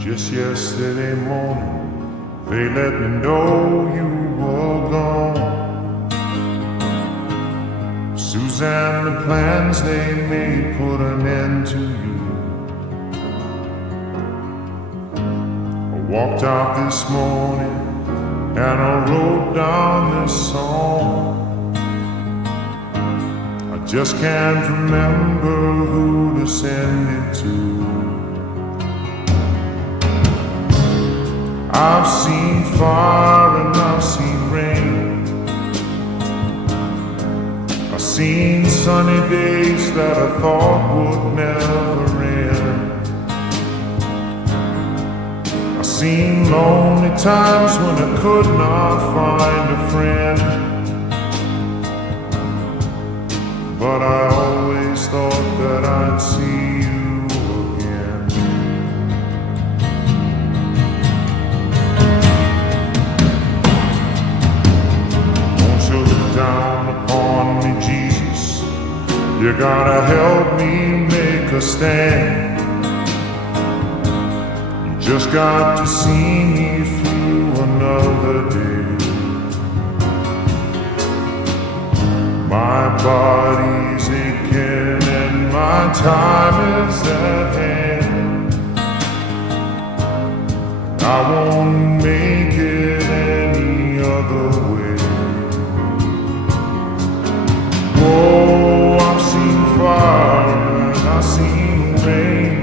Just yesterday morning, they let me know you were gone. Suzanne, the plans they made put an end to you. I walked out this morning and I wrote down this song. I just can't remember who to send it to. I've seen fire and I've seen rain. I've seen sunny days that I thought would never end. I've seen lonely times when I could not find a friend. But I always thought that I'd see you again. Won't you look down upon me, Jesus? You gotta help me make a stand. You just got to see me through another day. My body's aching and my time is at hand. I won't make it any other way. Oh, I've seen fire and I've seen rain.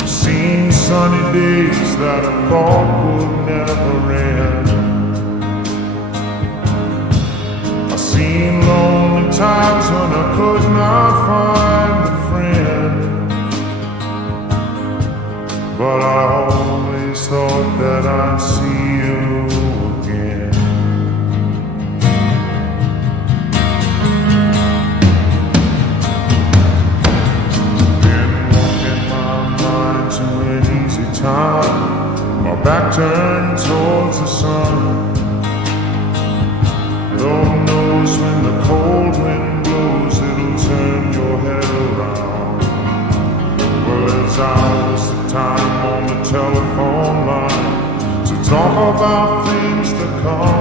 I've seen sunny days that I thought would never end. I've seen lonely times when I could not find a friend. But I always thought that I'd see you again. Been walking my mind to an easy time, my back turned towards the sun. Lord knows when the cold wind blows, it'll turn your head around. Well, there's hours of time on the telephone line to talk about things to come.